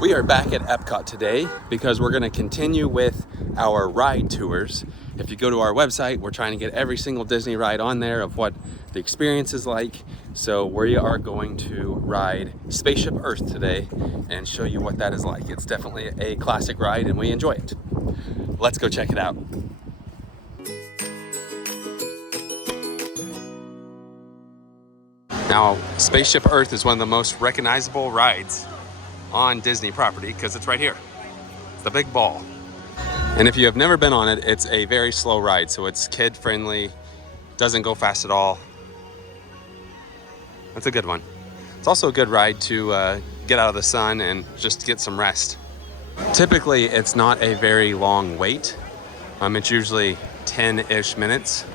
We are back at Epcot today because we're going to continue with our ride tours. If you go to our website, we're trying to get every single Disney ride on there of what the experience is like. So we are going to ride Spaceship Earth today and show you what that is like. It's definitely a classic ride and we enjoy it. Let's go check it out. Now, Spaceship Earth is one of the most recognizable rides on Disney property because it's right here. It's the big ball. And if you have never been on it, it's a very slow ride, so it's kid friendly, doesn't go fast at all. It's a good one. It's also a good ride to get out of the sun and just get some rest. Typically, it's not a very long wait. It's usually 10-ish minutes.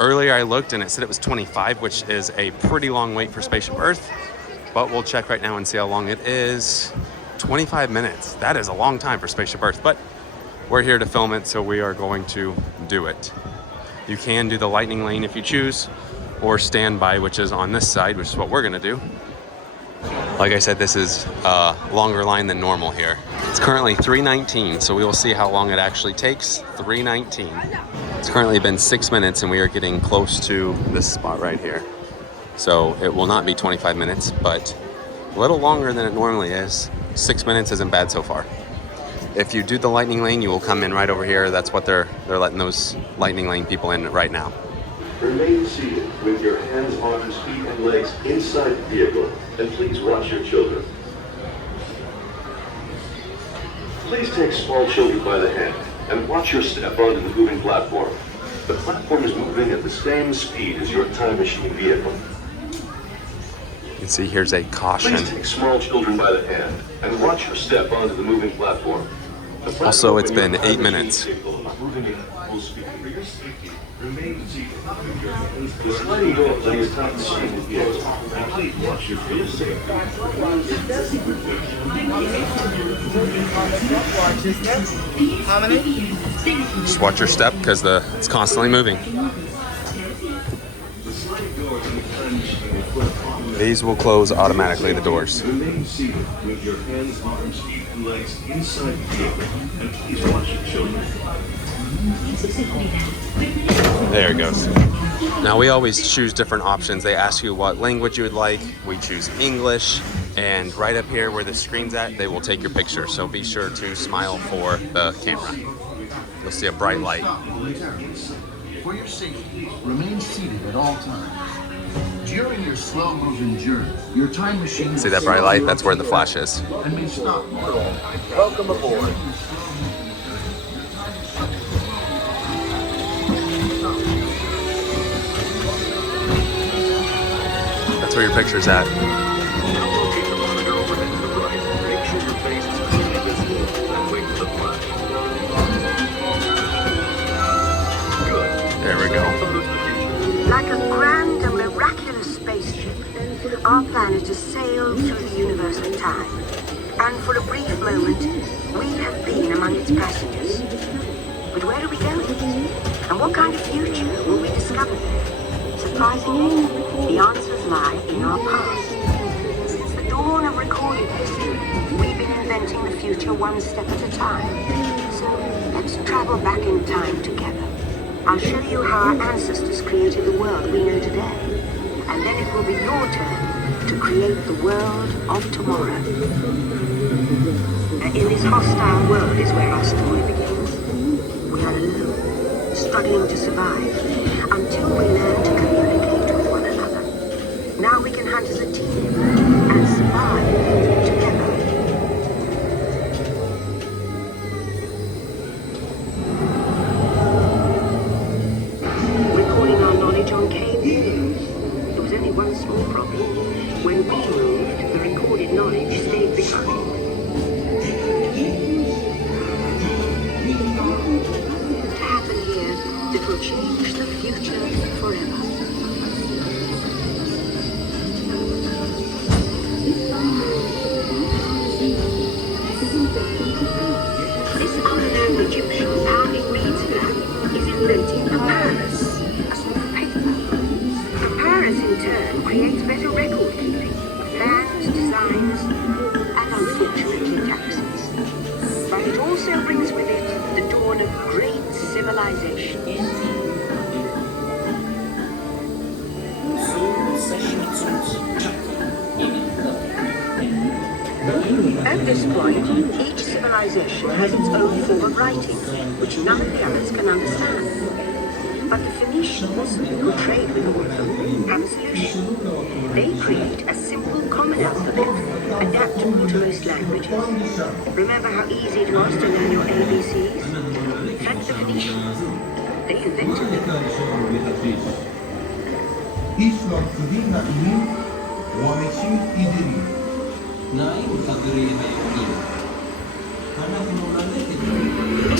Earlier I looked and it said it was 25, which is a pretty long wait for Spaceship Earth. But we'll check right now and see how long it is. 25 minutes. That is a long time for Spaceship Earth, but we're here to film it, so we are going to do it. You can do the lightning lane if you choose, or standby, which is on this side, which is what we're gonna do. Like I said, this is a longer line than normal here. It's currently 3:19, so we will see how long it actually takes. 3:19. It's currently been 6 minutes and we are getting close to this spot right here. So it will not be 25 minutes, but a little longer than it normally is. 6 minutes isn't bad so far. If you do the lightning lane, you will come in right over here. That's what they're letting those lightning lane people in right now. Remain seated with your hands, arms, feet, and legs inside the vehicle, and please watch your children. Please take small children by the hand and watch your step onto the moving platform. The platform is moving at the same speed as your time machine vehicle. You can see here's a caution. Please take small children by the hand and watch your step onto the moving platform. Also, it's been 8 minutes. Remain seated. The sliding door lays time machine vehicle. And please watch your safety. Just watch your step because it's constantly moving. These will close automatically, the doors. Remain seated with your hands, arms, feet, and legs inside the vehicle. And please watch your children. There it goes. Now we always choose different options. They ask you what language you would like. We choose English. And right up here where the screen's at, they will take your picture. So be sure to smile for the camera. You'll see a bright light. For your safety, remain seated at all times. During your slow-moving journey, your time machine... See that bright light? That's where the flash is. And may stop. Welcome aboard. That's where your picture's at. Locate the monitor overhead to the right. Make sure your face is clearly visible and wait for the flash. Good. There we go. Like a grand and miraculous spaceship, our planet has sailed through the universe and time. And for a brief moment, we have been among its passengers. But where are we going? And what kind of future will we discover there? Surprisingly, the answers lie in our past. Since the dawn of recorded history, we've been inventing the future one step at a time. So let's travel back in time together. I'll show you how our ancestors created the world we know today. And then it will be your turn to create the world of tomorrow. In this hostile world is where our story begins. We are alone, struggling to survive, until we learn to communicate with one another. Now we can hunt as a team and survive together. Recording our knowledge on cave videos. There was only one small problem. When we moved, the recorded knowledge stayed behind. To happen here that will change the future forever. also brings with it the dawn of great civilization. At this point, each civilization has its own form of writing, which none of the others can understand. But the Phoenicians, who trade with all of them, have a solution. They create a simple common alphabet, adaptable to most languages. Remember how easy it was to learn your ABCs? Thank the Phoenicians. They invented them.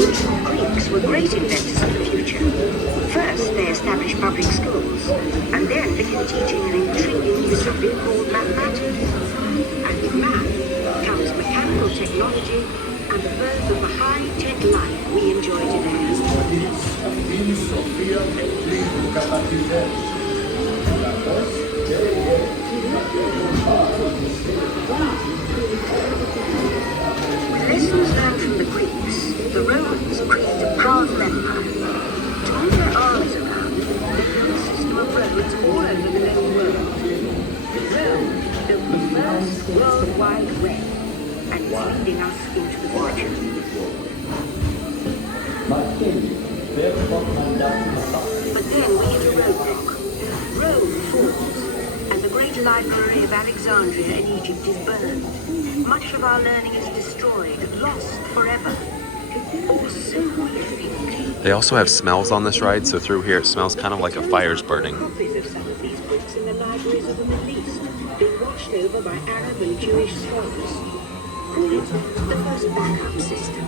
Ancient Greeks were great inventors of the future. First, they established public schools, and then began teaching an intriguing discipline called mathematics. And with math comes mechanical technology and the birth of the high-tech life we enjoy today. With lessons learned from the Greeks, the Romans created a powerful empire. To move their armies around, they built a system of roads all over the known world. Rome built the first World Wide Web, and is leading us into the future. But then we hit a roadblock. Rome falls, and the great library of Alexandria in Egypt is burned. Much of our learning is destroyed, lost forever. Or so we think. They also have smells on this ride, so through here it smells kind of like a fire's burning. Copies of some of these books in the libraries of the Middle East, being washed over by Arab and Jewish scholars. Call it the first backup system.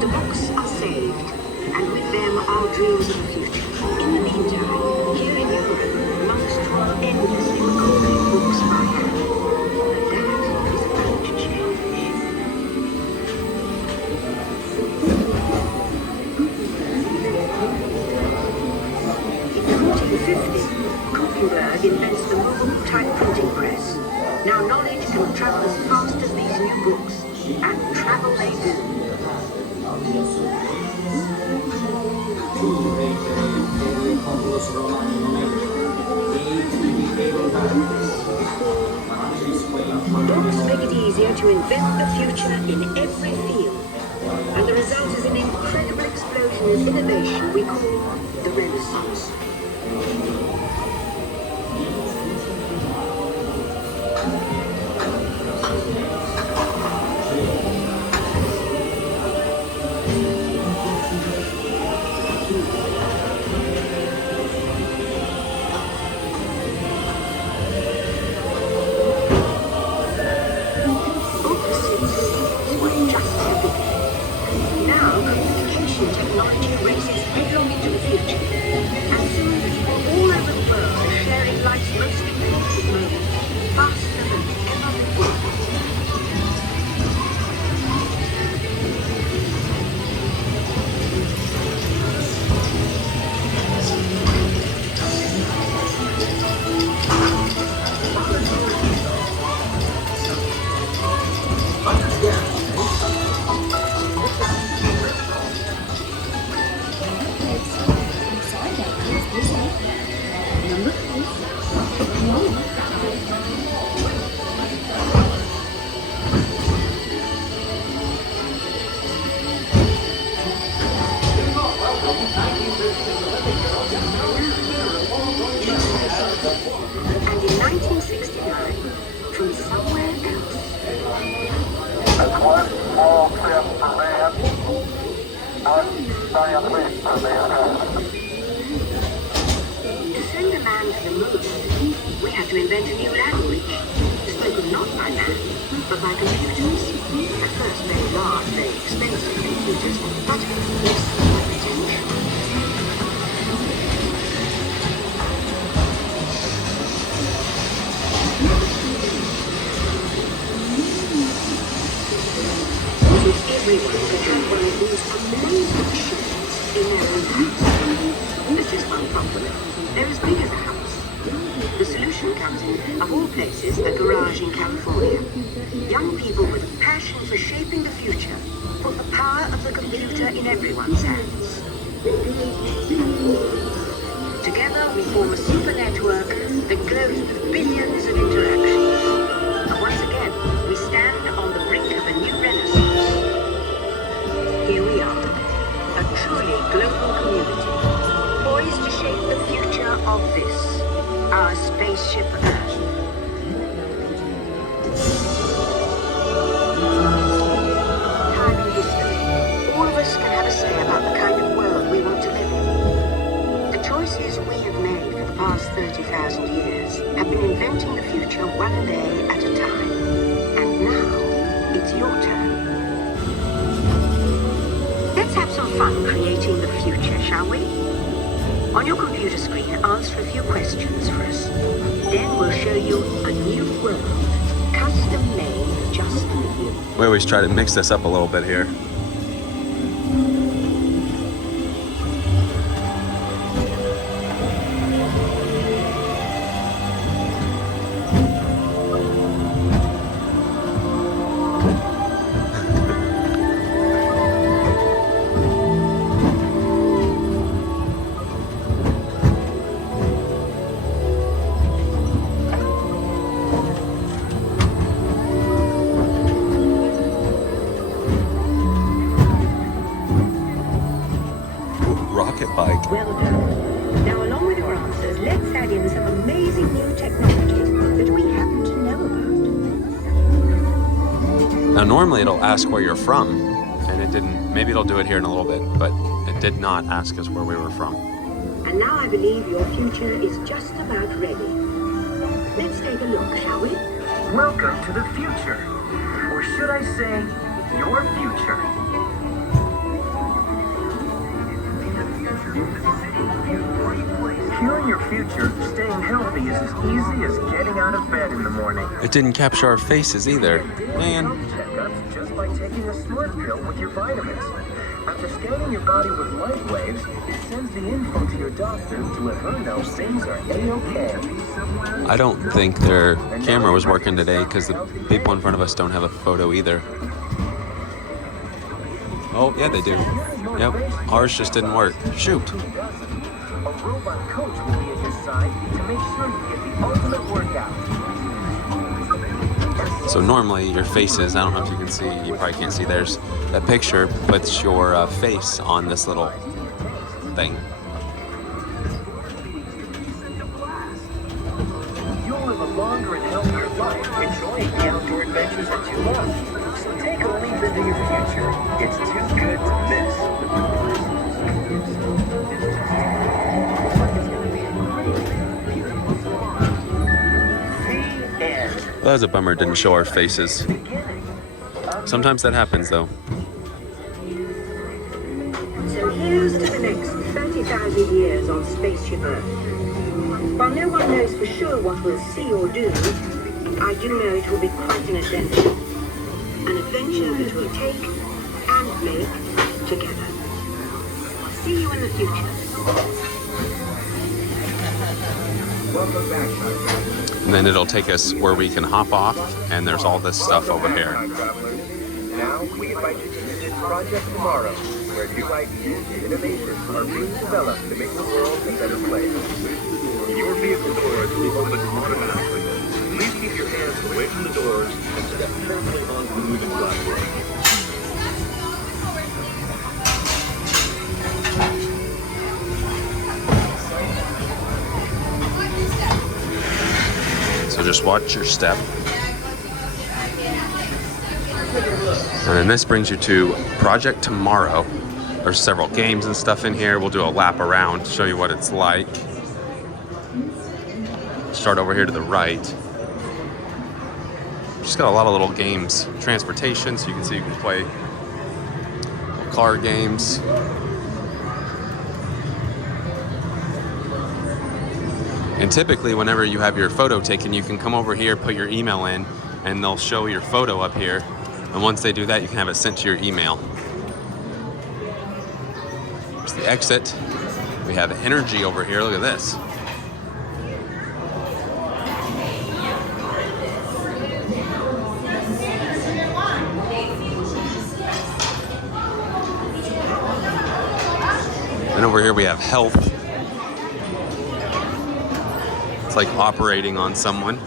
The books are saved, and with them our dreams of the future. In the meantime, here in Europe, monks draw endlessly recording books by hand. And that is about to change. In 1450, Gutenberg invents the movable type printing press. Now knowledge can travel as fast as these new books, and travel they do. Books make it easier to invent the future in every field, and the result is an incredible explosion of innovation we call the Renaissance. Technology races headlong into the future, and soon people all over the world are sharing life's most important moments faster than ever before. And in 1969, from somewhere else, That's one small step for man, one giant leap for mankind. to send a man to the moon, we had to invent a new language, spoken not by man, but by computers. At first very large, very expensive computers, but yes, with potential. Everyone could have one of these amazing machines in their own house. There's just one problem. They're as big as a house, The solution comes in, of all places, a garage in California. Young people with a passion for shaping the future put the power of the computer in everyone's hands. Together we form a super network that glows with billions of interactions. And once again, we stand on the brink of a new renaissance. Here we are, a truly global community, poised to shape the future of this, our spaceship Earth. Time in history, all of us can have a say about the kind of world we want to live in. The choices we have made for the past 30,000 years have been inventing the future one day at a time. And now, it's your turn. Let's have some fun creating the future, shall we? On your computer screen, answer a few questions for us. Then we'll show you a new world, custom made just for you. We always try to mix this up a little bit here. Rocket bike. Well done. Now, along with your answers, let's add in some amazing new technology that we happen to know about. Now normally it'll ask where you're from, and it didn't. Maybe it'll do it here in a little bit, but it did not ask us where we were from. And now I believe your future is just about ready. Let's take a look, shall we? Welcome to the future. Or should I say, your future. Here in your future, staying healthy is as easy as getting out of bed in the morning. It didn't capture our faces either. Man. Health checkups just by taking a smart pill with your vitamins. After scanning your body with light waves, it sends the info to your doctor to let her know things are A-OK. I don't think their camera was working today because the people in front of us don't have a photo either. Oh, yeah, they do. Yep, ours just didn't work. Shoot. A robot coach will be at your side to make sure you get the ultimate workout. So normally your faces, I don't know if you can see, you probably can't see, there's that picture puts your face on this little thing. You'll live a longer and healthier life, enjoying the outdoor adventures that you love. So take a leap into your future. It's too good to miss. That was a bummer, it didn't show our faces. Sometimes that happens though. So here's to the next 30,000 years on Spaceship Earth. While no one knows for sure what we'll see or do, I do know it will be quite an adventure. An adventure that we'll take and make together. See you in the future. Welcome back, time travelers. And then it'll take us where we can hop off, and there's all this stuff over here. Now, we invite you to visit Project Tomorrow, where new ideas and innovations are being developed to make the world a better place. Your vehicle doors will open automatically. Please keep your hands away from the doors and step carefully onto the moving platform. So just watch your step. And then this brings you to Project Tomorrow. There's several games and stuff in here. We'll do a lap around to show you what it's like. Start over here to the right. Just got a lot of little games. Transportation, so you can see you can play car games. And typically, whenever you have your photo taken, you can come over here, put your email in, and they'll show your photo up here. And once they do that, you can have it sent to your email. There's the exit. We have energy over here. Look at this. And over here we have health. It's like operating on someone.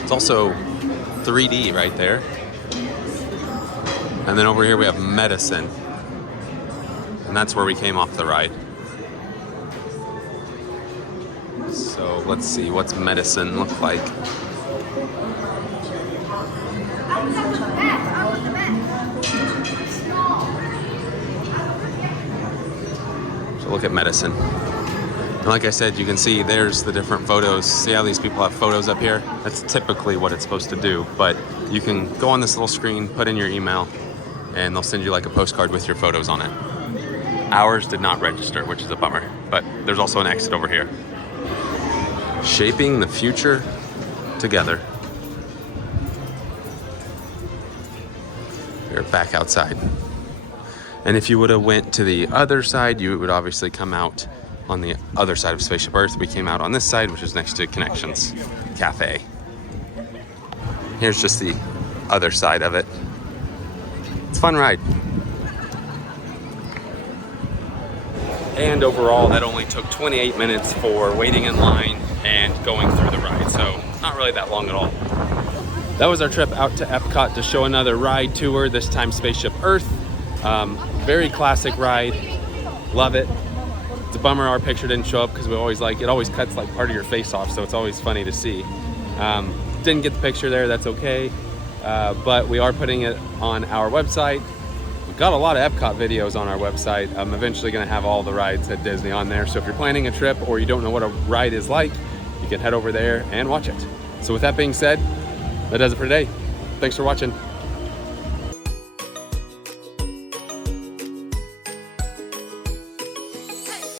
It's also 3D right there. And then over here we have medicine. And that's where we came off the ride. So let's see, what's medicine look like? So look at medicine. And like I said, you can see there's the different photos. See how these people have photos up here? That's typically what it's supposed to do. But you can go on this little screen, put in your email, and they'll send you like a postcard with your photos on it. Ours did not register, which is a bummer. But there's also an exit over here. Shaping the future together. We're back outside. And if you would have went to the other side, you would obviously come out on the other side of Spaceship Earth. We came out on this side, which is next to Connections Cafe. Here's just the other side of it. It's a fun ride. And overall, that only took 28 minutes for waiting in line and going through the ride. So not really that long at all. That was our trip out to Epcot to show another ride tour, this time Spaceship Earth. Very classic ride. Love it. It's a bummer our picture didn't show up because it always cuts like part of your face off, so it's always funny to see. Didn't get the picture there, that's okay. But we are putting it on our website. We've got a lot of Epcot videos on our website. I'm eventually gonna have all the rides at Disney on there. So if you're planning a trip or you don't know what a ride is like, you can head over there and watch it. So with that being said, that does it for today. Thanks for watching.